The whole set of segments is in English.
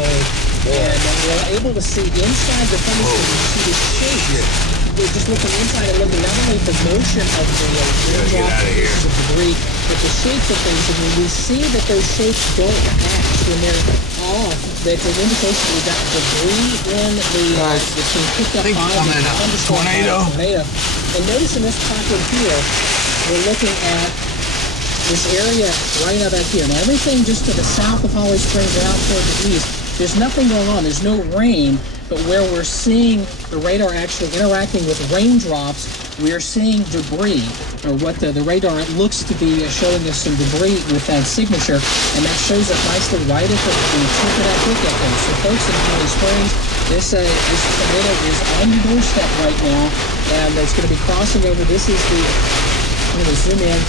mode. And we're able to see inside the thunderstorm, you see the shape. We're just looking inside and looking not only at the motion of the pieces of debris, but the shapes of things. And when we see that those shapes don't match, when they're off, that's an indication we've got debris in the that's being picked up by the thunderstorm. Tornado. And notice in this pocket here, we're looking at this area right out back here. Now everything just to the south of Holly Springs or out toward the east, there's nothing going on. There's no rain, but where we're seeing the radar actually interacting with raindrops, we're seeing debris, or what the radar looks to be showing us some debris with that signature, and that shows up nicely right at the tip of that hook echo. So folks in Holly Springs, this tornado is on your doorstep right now, and it's going to be crossing over. This is the, I'm going to zoom in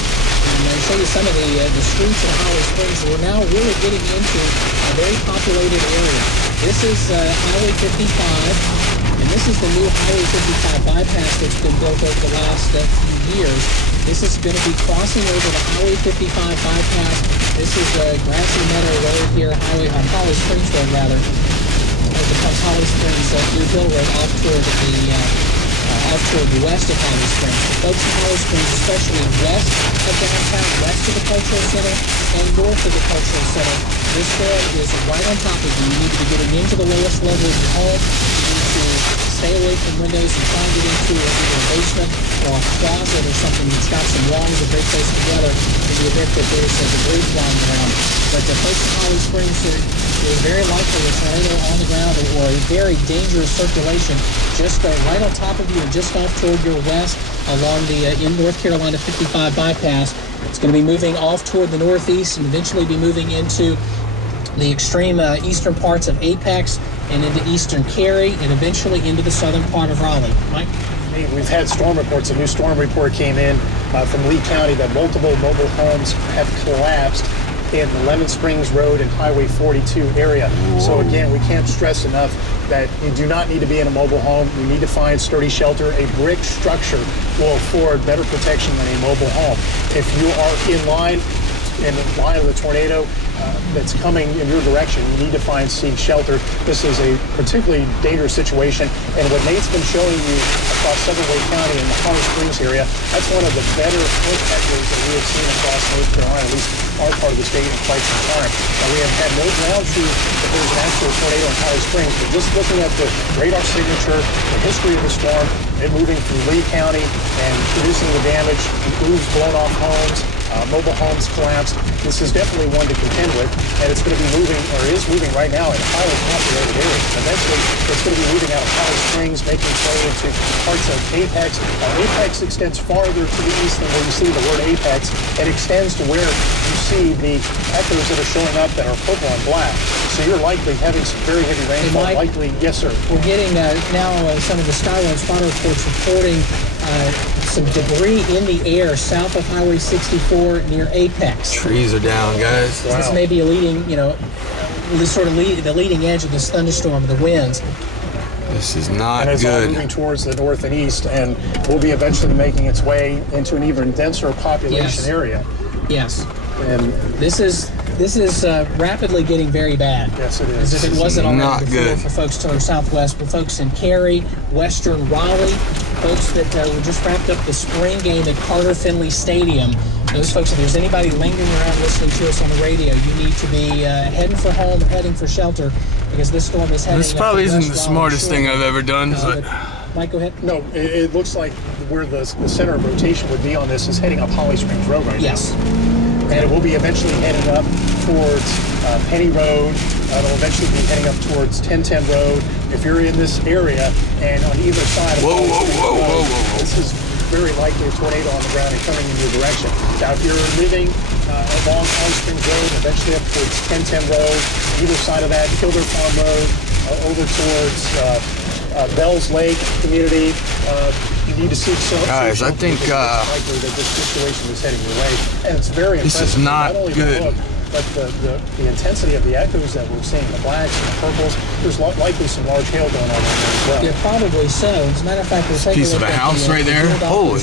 and show you some of the streets in Holly Springs. We're now really getting into a very populated area. This is Highway 55, and this is the new Highway 55 bypass that's been built over the last few years. This is going to be crossing over the Highway 55 bypass. This is Grassy Meadow Road here, Holly Springs Road rather. It becomes Holly Springs Blue Hill Road off toward the west of Holly Springs. For folks in Holly Springs, especially west of downtown, west of the Cultural Center, and north of the Cultural Center, this storm is right on top of you. You need to be getting into the lowest level of your home. You need to stay away from windows and try and get into either a basement or a closet or something that's got some walls that very close together in the event that there's debris flying around. But the folks in Holly Springs, there's very likely a tornado on the ground or a very dangerous circulation just right on top of you and just off toward your west along the in North Carolina 55 bypass. It's going to be moving off toward the northeast and eventually be moving into the extreme eastern parts of Apex and into eastern Cary and eventually into the southern part of Raleigh. Mike? We've had storm reports. A new storm report came in from Lee County that multiple mobile homes have collapsed in the Lemon Springs Road and Highway 42 area. So again, we can't stress enough that you do not need to be in a mobile home. You need to find sturdy shelter. A brick structure will afford better protection than a mobile home. If you are in line of the tornado that's coming in your direction, you need to find seek shelter. This is a particularly dangerous situation, and what Nate's been showing you across Southern Wake County and the Holly Springs area, that's one of the better hook echoes that we have seen across North Carolina, at least our part of the state, in quite some time. Now, we have had no ground truth that there's an actual tornado in Holly Springs, but just looking at the radar signature, the history of the storm, it moving through Lee County and producing the damage, roofs blown off homes, mobile homes collapsed. This is definitely one to contend with, and it's going to be moving, or is moving right now, in a highly populated area. Eventually, it's going to be moving out of Holly Springs, making its way into parts of Apex. Apex extends farther to the east than where you see the word Apex. It extends to where you see the echoes that are showing up that are purple and black. So you're likely having some very heavy rainfall. Likely, yes, sir. We're getting now some of the Skywatch spotter reports reporting some debris in the air south of Highway 64 near Apex. Trees are down, guys. Wow. This may be a leading, the leading edge of this thunderstorm, the winds. This is not and it's good. All moving towards the north and east, and will be eventually making its way into an even denser population area. Yes. And this is rapidly getting very bad. Yes, it is. As if it wasn't already before good for folks to our southwest, for folks in Cary, western Raleigh, folks that were just wrapped up the spring game at Carter Finley Stadium. Those folks, if there's anybody lingering around listening to us on the radio, you need to be heading for home, heading for shelter, because this storm is heading. This probably isn't the smartest thing I've ever done, but Mike, go ahead. No, it looks like where the center of rotation would be on this is heading up Holly Springs Road right now. Yes. And it will be eventually heading up towards Penny Road. It'll eventually be heading up towards 1010 Road. If you're in this area and on either side of whoa, this is very likely a tornado on the ground and coming in your direction. Now, if you're living along Holly Springs Road, eventually up towards 1010 Road, either side of that, Kildare Farm Road, over towards Bells Lake community, you need to seek some. Guys, I think likely that this situation is heading your way, and it's very impressive. This is not good. Look, but the intensity of the echoes that we're seeing, the blacks and the purples, there's likely some large hail going on there as well. Yeah, probably so. As a matter of fact, we'll take piece a look of a at house right there. Holy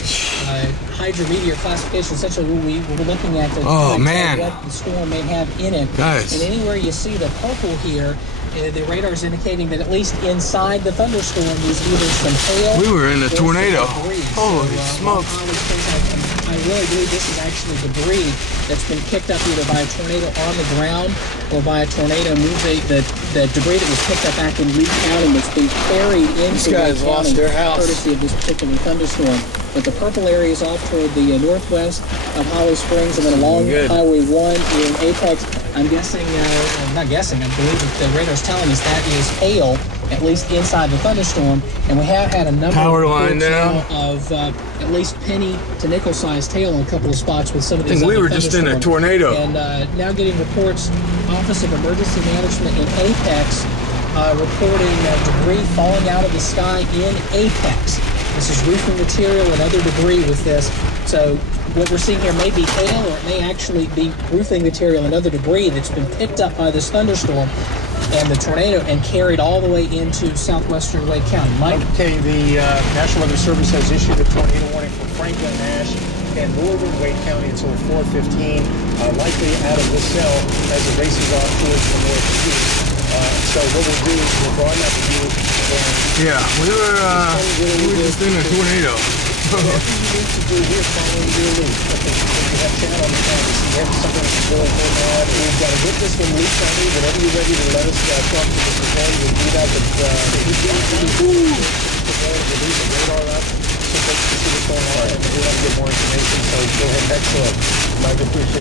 hydrometeor classification. Essentially, we're looking at Oh, man. what the storm may have in it. Guys. And anywhere you see the purple here, the radar is indicating that at least inside the thunderstorm there's either some hail. We were in a or some tornado. debris. Holy smokes. I really believe this is actually debris that's been picked up either by a tornado on the ground or by a tornado moving the debris that was picked up back in Lee County that's been carried into Lee guys lost County their house. courtesy of this particular thunderstorm. But the purple area is off toward the northwest of Holly Springs and then along Good. Highway 1 in Apex. I'm guessing, not guessing, I believe that the radar's telling us that is hail, at least inside the thunderstorm. And we have had a number Power of line reports down. now of at least penny to nickel-sized hail in a couple of spots with some of these. We other were just in a thunderstorms. tornado. And now getting reports, Office of Emergency Management in Apex reporting debris falling out of the sky in Apex. This is roofing material and other debris with this. So what we're seeing here may be hail, or it may actually be roofing material and other debris that's been picked up by this thunderstorm and the tornado and carried all the way into southwestern Wake County. Mike? Okay, the National Weather Service has issued a tornado warning for Franklin, Nash, and northern Wake County until 4:15, likely out of this cell as it races off towards the northeast. So what we'll do is we'll broaden up the view and Yeah, we were just in a tornado. whatever you need to do here, following your lead. Okay, if you have channel on the campus, you have something that's going on, or you've got a witness in Lee County, whenever you're ready to let us talk to this event, we'll do that. But if you can release the radar up so folks can see what's going on, and we want to get more information. So go ahead, excellent. Mike, appreciate it.